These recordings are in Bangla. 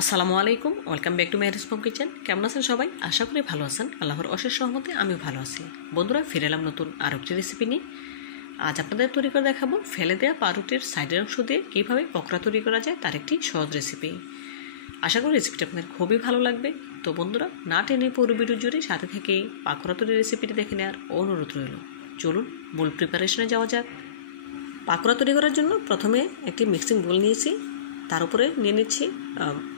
আসসালামু আলাইকুম, welcome back to Mehri's home kitchen. কেমন আছেন সবাই? আশা করি ভালো আছেন। আল্লাহর অশেষ রহমতে আমিও ভালো আছি। বন্ধুরা, ফিরে এলাম নতুন আর একটি রেসিপি নিয়ে। আজ আপনাদের তৈরি করে দেখাবো ফেলে দেওয়া পাউরুটির সাইডের অংশ দিয়ে কীভাবে পকোড়া তৈরি করা যায় তার একটি সহজ রেসিপি। আশা করি রেসিপিটা আপনাদের খুবই ভালো লাগবে। তো বন্ধুরা, না টেনে পুরো ভিডিও জুড়ে সাথে থেকে পাকোড়া তৈরির রেসিপিটি দেখে নেওয়ার অনুরোধ রইল। চলুন মূল প্রিপারেশনে যাওয়া যাক। পাকোড়া তৈরি করার জন্য প্রথমে একটি মিক্সিং বোল নিয়েছি, তার উপরে নিয়ে নিচ্ছি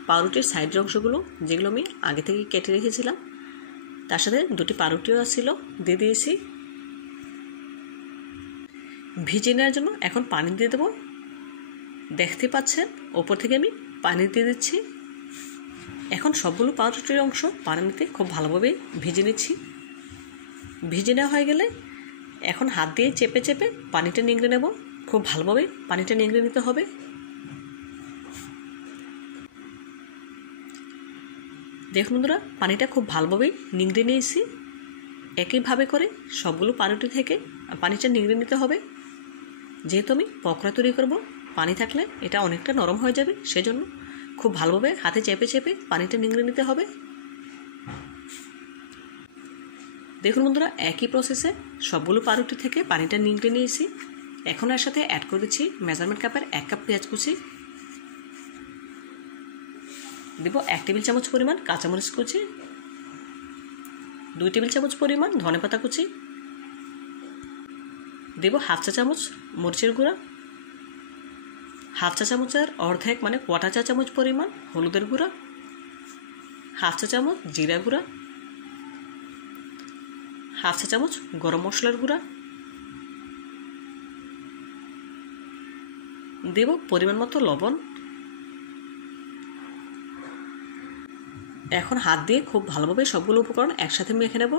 পাউরুটির সাইডের অংশগুলো, যেগুলো আমি আগে থেকে কেটে রেখেছিলাম। তার সাথে দুটি পাউরুটিও ছিল, দিয়ে দিয়েছি। ভিজিয়ে নেওয়ার জন্য এখন পানি দিয়ে দেবো। দেখতে পাচ্ছেন ওপর থেকে আমি পানি দিয়ে দিচ্ছি। এখন সবগুলো পাউরুটির অংশ পানিতে খুব ভালোভাবে ভিজে নিচ্ছি। ভিজে নেওয়া হয়ে গেলে এখন হাত দিয়ে চেপে চেপে পানিটা নিংড়ে নেব। খুব ভালোভাবে পানিটা নিংড়ে নিতে হবে। দেখুন বন্ধুরা, পানিটা খুব ভালোভাবেই নিংড়ে নিয়েছি। একইভাবে করে সবগুলো পাউরুটি থেকে পানিটা নিংড়ে নিতে হবে। যেহেতু আমি পকোড়া তৈরি করব, পানি থাকলে এটা অনেকটা নরম হয়ে যাবে, সেজন্য খুব ভালোভাবে হাতে চেপে চেপে পানিটা নিংড়ে নিতে হবে। দেখুন বন্ধুরা, একই প্রসেসে সবগুলো পাউরুটি থেকে পানিটা নিংড়ে নিয়েছি। এখন এর সাথে অ্যাড করে দিচ্ছি মেজারমেন্ট কাপের 1 কাপ পেঁয়াজ কুচি, দেব 1 টেবিল চামচ পরিমাণ কাঁচামরিচ কুচি, 2 টেবিল চামচ পরিমাণ ধনেপাতা কুচি, দেব হাফ চা চামচ মরিচের গুঁড়া, হাফ চা চামচের অর্ধেক মানে কোয়াটা চা চামচ পরিমাণ হলুদের গুঁড়া, হাফ চা চামচ জিরা গুঁড়া, হাফ চা চামচ গরম মশলার গুঁড়া, দেব পরিমাণ মতো লবণ। এখন হাত দিয়ে খুব ভালোভাবে সবগুলো উপকরণ একসাথে মেখে নেব।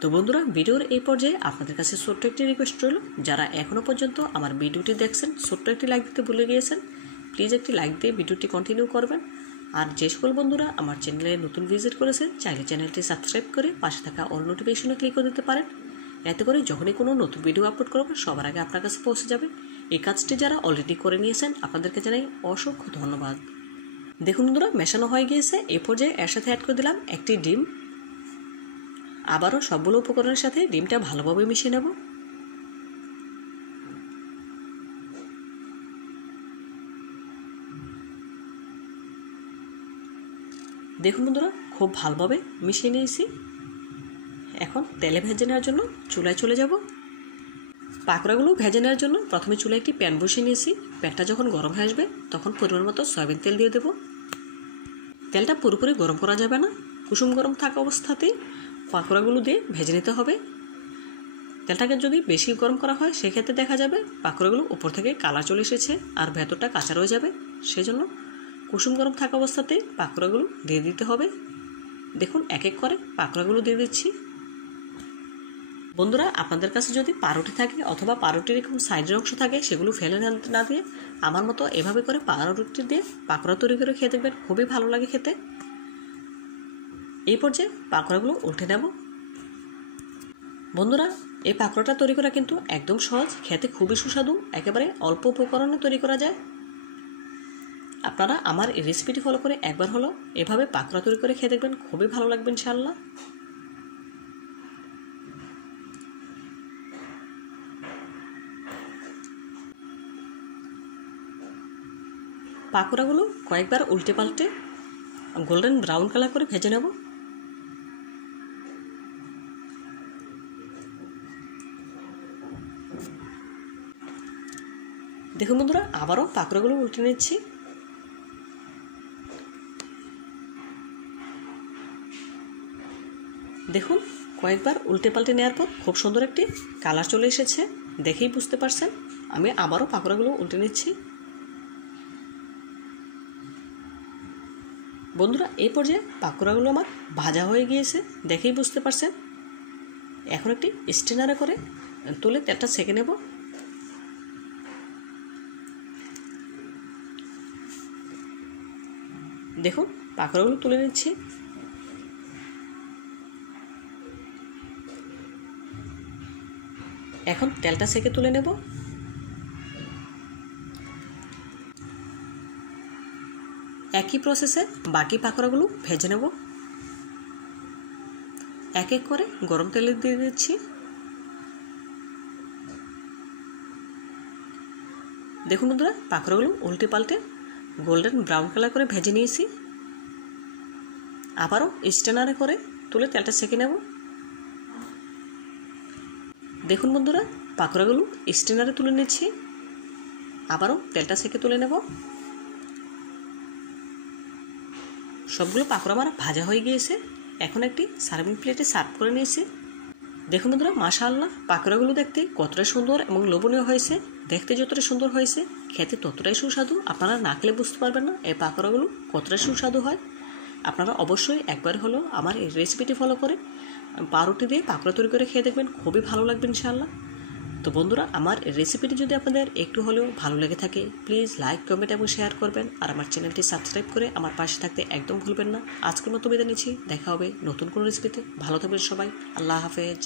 তো বন্ধুরা, ভিডিওর এই পর্যায়ে আপনাদের কাছে ছোট্ট একটি রিকোয়েস্ট রইল, যারা এখনও পর্যন্ত আমার ভিডিওটি দেখছেন ছোট্ট একটি লাইক দিতে ভুলে গিয়েছেন, প্লিজ একটি লাইক দিয়ে ভিডিওটি কন্টিনিউ করবেন। আর যে সকল বন্ধুরা আমার চ্যানেলে নতুন ভিজিট করেছেন, চাইলে চ্যানেলটি সাবস্ক্রাইব করে পাশে থাকা অল নোটিফিকেশনে ক্লিক করে দিতে পারেন। এতে করে যখনই কোনো নতুন ভিডিও আপলোড করবেন সবার আগে আপনার কাছে পৌঁছে যাবে। এই কাজটি যারা অলরেডি করে নিয়েছেন আপনাদেরকে জানাই অসংখ্য ধন্যবাদ। দেখুন বন্ধুরা, মেশানো হয়ে গিয়েছে। এই পর্যায়ে এর সাথে অ্যাড করে দিলাম একটি ডিম। আবারও সবগুলো উপকরণের সাথে ডিমটা ভালোভাবে মিশিয়ে নেব। দেখুন বন্ধুরা, খুব ভালোভাবে মিশিয়ে নিয়েছি। এখন তেলে ভেজে নেওয়ার জন্য চুলায় চলে যাব। পাকোড়াগুলো ভেজে নেওয়ার জন্য প্রথমে চুলায় একটি প্যান বসিয়ে নিয়েছি। প্যানটা যখন গরম হয়ে আসবে তখন পরিমাণ মতো সয়াবিন তেল দিয়ে দেব। তেলটা পুরোপুরি গরম করা যাবে না, কুসুম গরম থাকা অবস্থাতেই পাকোড়াগুলো দিয়ে ভেজে নিতে হবে। তেলটাকে যদি বেশি গরম করা হয় সেক্ষেত্রে দেখা যাবে পাকোড়াগুলো উপর থেকে কালার চলে এসেছে আর ভেতরটা কাঁচা রয়ে যাবে। সেজন্য কুসুম গরম থাকা অবস্থাতেই পাকোড়াগুলো দিয়ে দিতে হবে। দেখুন এক এক করে পাকোড়াগুলো দিয়ে দিচ্ছি। বন্ধুরা, আপনাদের কাছে যদি পাউরুটি থাকে অথবা পাউরুটির এরকম সাইডের অংশ থাকে, সেগুলো ফেলে না দিয়ে আমার মতো এভাবে করে পাউরুটি দিয়ে পাকোড়া তৈরি করে খেয়ে দেখবেন, খুবই ভালো লাগে খেতে। এই পর্যায়ে পাকোড়াগুলো উল্টে নেব। বন্ধুরা, এই পাকোড়াটা তৈরি করা কিন্তু একদম সহজ, খেতে খুবই সুস্বাদু, একেবারে অল্প উপকরণে তৈরি করা যায়। আপনারা আমার এই রেসিপিটি ফলো করে একবার হলো এভাবে পাকোড়া তৈরি করে খেয়ে দেখবেন, খুবই ভালো লাগবে ইনশাআল্লাহ। পাকোড়াগুলো কয়েকবার উল্টে পাল্টে গোল্ডেন ব্রাউন কালার করে ভেজে নেব। দেখুন বন্ধুরা, আবারও পাকোড়াগুলো উল্টে নিচ্ছি। দেখুন কয়েকবার উল্টে পাল্টে নেওয়ার পর খুব সুন্দর একটি কালার চলে এসেছে, দেখেই বুঝতে পারছেন। আমি আবারও পাকোড়াগুলো উল্টে নিচ্ছি। বন্ধুরা, এই পর্যায়ে পাকোড়াগুলো আমার ভাজা হয়ে গিয়েছে, দেখেই বুঝতে পারছেন। এখন একটি স্ট্রেনারে করে তুলে তেলটা ছেঁকে নেব। দেখুন পাকোড়াগুলো তুলে নিচ্ছি। এখন তেলটা ছেঁকে তুলে নেব। একই প্রসেসে বাকি পাকোড়াগুলো ভেজে নেব। এক এক করে গরম তেলে দিয়ে দিচ্ছি। দেখুন বন্ধুরা, পাকোড়াগুলো উল্টে পাল্টে গোল্ডেন ব্রাউন কালার করে ভেজে নিয়েছি। আবারও স্ট্রেনারে করে তুলে তেলটা সেঁকে নেব। দেখুন বন্ধুরা, পাকোড়াগুলো স্ট্রেনারে তুলে নিচ্ছি। আবারও তেলটা সেঁকে তুলে নেব। সবগুলো পাকোড়া আমার ভাজা হয়ে গিয়েছে। এখন একটি সার্ভিং প্লেটে সার্ভ করে নিয়েছি। দেখুন বন্ধুরা, মাশাআল্লাহ, পাকোড়াগুলো দেখতে কতটা সুন্দর এবং লোভনীয় হয়েছে। দেখতে যতটা সুন্দর হয়েছে, খেতে ততটাই সুস্বাদু। আপনারা না খেলে বুঝতে পারবেন না এই পাকোড়াগুলো কতটা সুস্বাদু হয়। আপনারা অবশ্যই একবার হলেও আমার এই রেসিপিটি ফলো করে পাউরুটি দিয়ে পাকোড়া তৈরি করে খেয়ে দেখবেন, খুবই ভালো লাগবে ইনশাআল্লাহ। তো বন্ধুরা, আমার রেসিপিটি যদি আপনাদের একটু হলেও ভালো লেগে থাকে, প্লিজ লাইক, কমেন্ট এবং শেয়ার করবেন। আর আমার চ্যানেলটি সাবস্ক্রাইব করে আমার পাশে থাকতে একদম ভুলবেন না। আজকের মতো বিদায় নিচ্ছি। দেখা হবে নতুন কোনো রেসিপিতে। ভালো থাকবেন সবাই। আল্লাহ হাফেজ।